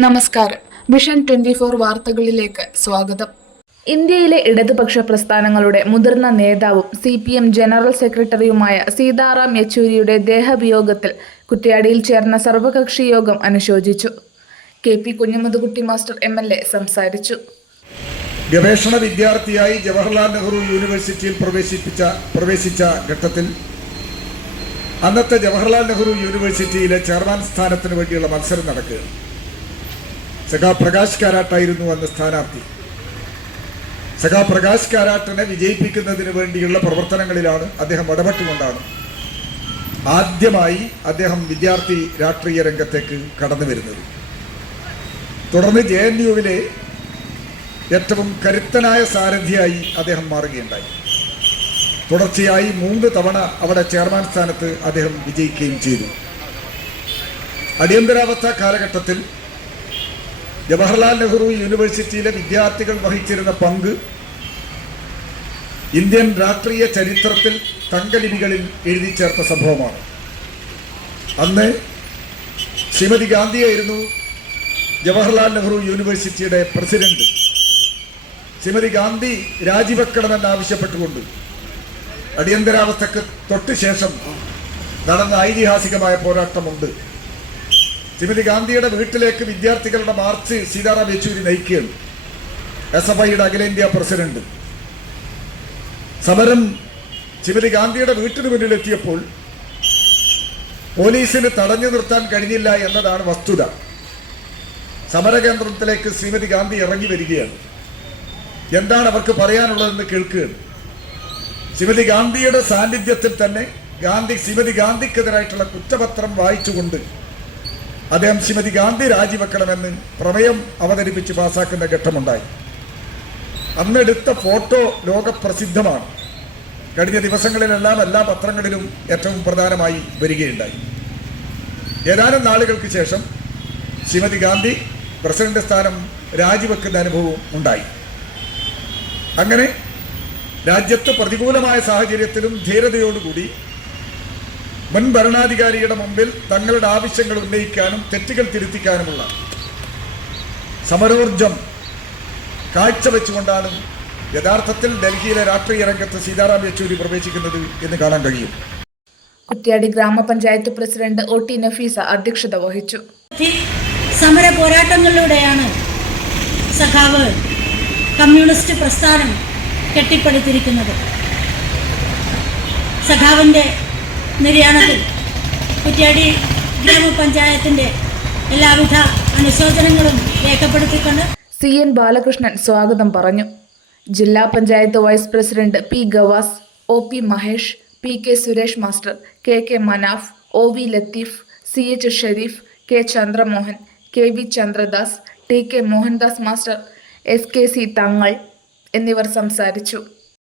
നമസ്കാരം. Vision twenty four വാർത്തകളിലേക്ക് സ്വാഗതം. ഇന്ത്യയിലെ ഇടതുപക്ഷ പ്രസ്ഥാനങ്ങളുടെ മുതിർന്ന നേതാവും സി പി എം ജനറൽ സെക്രട്ടറിയുമായ സീതാറാം യെച്ചൂരിയുടെ ദേഹവിയോഗത്തിൽ കുറ്റ്യാടിയിൽ ചേർന്ന സർവകക്ഷി യോഗം അനുശോചിച്ചു. K P Kunjumuthukutty master M L A സംസാരിച്ചു. ഗവേഷണ വിദ്യാർത്ഥിയായി ജവഹർലാൽ നെഹ്റു യൂണിവേഴ്സിറ്റിയിൽ പ്രവേശിപ്പിച്ച പ്രവേശിച്ച ഘട്ടത്തിൽ അന്നത്തെ ജവഹർലാൽ നെഹ്റു യൂണിവേഴ്സിറ്റിയിലെ ചെയർമാൻ സ്ഥാനത്തിന് വേണ്ടിയുള്ള മത്സരം നടക്കുകയാണ്. സഖാ പ്രകാശ് കാരാട്ടായിരുന്നു അന്ന് സ്ഥാനാർത്ഥി. സഖാ പ്രകാശ് കാരാട്ടിനെ വിജയിപ്പിക്കുന്നതിന് വേണ്ടിയുള്ള പ്രവർത്തനങ്ങളിലാണ് അദ്ദേഹം ഇടപെട്ടുകൊണ്ടാണ് ആദ്യമായി അദ്ദേഹം വിദ്യാർത്ഥി രാഷ്ട്രീയ രംഗത്തേക്ക് കടന്നു വരുന്നത്. തുടർന്ന് ജെ എൻ യുവിലെ ഏറ്റവും കരുത്തനായ സാരഥിയായി അദ്ദേഹം മാറുകയുണ്ടായി. തുടർച്ചയായി മൂന്ന് തവണ അവിടെ ചെയർമാൻ സ്ഥാനത്ത് അദ്ദേഹം വിജയിക്കുകയും ചെയ്തു. അടിയന്തരാവസ്ഥ കാലഘട്ടത്തിൽ ജവഹർലാൽ നെഹ്റു യൂണിവേഴ്സിറ്റിയിലെ വിദ്യാർത്ഥികൾ വഹിച്ചിരുന്ന പങ്ക് ഇന്ത്യൻ രാഷ്ട്രീയ ചരിത്രത്തിൽ തങ്കലിപികളിൽ എഴുതി ചേർത്ത സംഭവമാണ്. അന്ന് ശ്രീമതി ഗാന്ധിയായിരുന്നു ജവഹർലാൽ നെഹ്റു യൂണിവേഴ്സിറ്റിയുടെ പ്രസിഡന്റ്. ശ്രീമതി ഗാന്ധി രാജിവെക്കണമെന്ന് ആവശ്യപ്പെട്ടുകൊണ്ട് അടിയന്തരാവസ്ഥക്ക് തൊട്ട് ശേഷം നടന്ന ഐതിഹാസികമായ പോരാട്ടമുണ്ട്. ശ്രീമതി ഗാന്ധിയുടെ വീട്ടിലേക്ക് വിദ്യാർത്ഥികളുടെ മാർച്ച് സീതാറാം യെച്ചൂരി നയിക്കുകയാണ്. എസ് എഫ് ഐയുടെ അഖിലേന്ത്യാ പ്രസിഡന്റ്. സമരം ശ്രീമതി ഗാന്ധിയുടെ വീട്ടിന് മുന്നിലെത്തിയപ്പോൾ പോലീസിന് തടഞ്ഞു നിർത്താൻ കഴിഞ്ഞില്ല എന്നതാണ് വസ്തുത. സമരകേന്ദ്രത്തിലേക്ക് ശ്രീമതി ഗാന്ധി ഇറങ്ങി വരികയാണ്. എന്താണ് അവർക്ക് പറയാനുള്ളതെന്ന് കേൾക്കുകയാണ്. ശ്രീമതി ഗാന്ധിയുടെ സാന്നിധ്യത്തിൽ തന്നെ ഗാന്ധി ശ്രീമതി ഗാന്ധിക്കെതിരായിട്ടുള്ള കുറ്റപത്രം വായിച്ചുകൊണ്ട് അദ്ദേഹം ശ്രീമതി ഗാന്ധി രാജിവെക്കണമെന്ന് പ്രമേയം അവതരിപ്പിച്ച് പാസാക്കുന്ന ഘട്ടമുണ്ടായി. അന്നെടുത്ത ഫോട്ടോ ലോകപ്രസിദ്ധമാണ്. കഴിഞ്ഞ ദിവസങ്ങളിലെല്ലാം എല്ലാ പത്രങ്ങളിലും ഏറ്റവും പ്രധാനമായി വരികയുണ്ടായി. ഏതാനും നാളുകൾക്ക് ശേഷം ശ്രീമതി ഗാന്ധി പ്രസിഡന്റ് സ്ഥാനം രാജിവെക്കുന്ന അനുഭവവും ഉണ്ടായി. അങ്ങനെ രാജ്യത്ത് പ്രതികൂലമായ സാഹചര്യത്തിലും ധീരതയോടുകൂടി മുൻ ഭരണാധികാരിയുടെ മുമ്പിൽ തങ്ങളുടെ ആവശ്യങ്ങൾ ഉന്നയിക്കാനും തെറ്റുകൾ തിരുത്തിക്കാനുമുള്ള സമരോർജം കാഴ്ചവെച്ചുകൊണ്ടാണ് യഥാർത്ഥത്തിൽ ഡൽഹിയിലെ രാഷ്ട്രീയ രംഗത്ത് സീതാറാം യെച്ചൂരി പ്രവേശിക്കുന്നത് എന്ന് കാണാൻ കഴിയും. കുറ്റ്യാടി ഗ്രാമപഞ്ചായത്ത് പ്രസിഡന്റ് ഒ ടി നഫീസ അധ്യക്ഷത വഹിച്ചു. സമര പോരാട്ടങ്ങളിലൂടെയാണ് സഖാവ് കമ്മ്യൂണിസ്റ്റ് പ്രസ്ഥാനം കെട്ടിപ്പടുത്തിരിക്കുന്നത്. സഖാവിന്റെ നിര്യാണത്തിൽ കുറ്റ്യാടി ഗ്രാമപഞ്ചായത്തിന്റെ എല്ലാവിധ അനുശോചനങ്ങളും രേഖപ്പെടുത്തിക്കൊണ്ട് സി എൻ ബാലകൃഷ്ണൻ സ്വാഗതം പറഞ്ഞു. ജില്ലാ panchayat vice president P Gavas O P Mahesh P K Suresh master K K Manaf O V Latheef C H Shareef K Chandramohan K V Chandradas T K Mohandas master S K C Thangal എന്നിവർ സംസാരിച്ചു.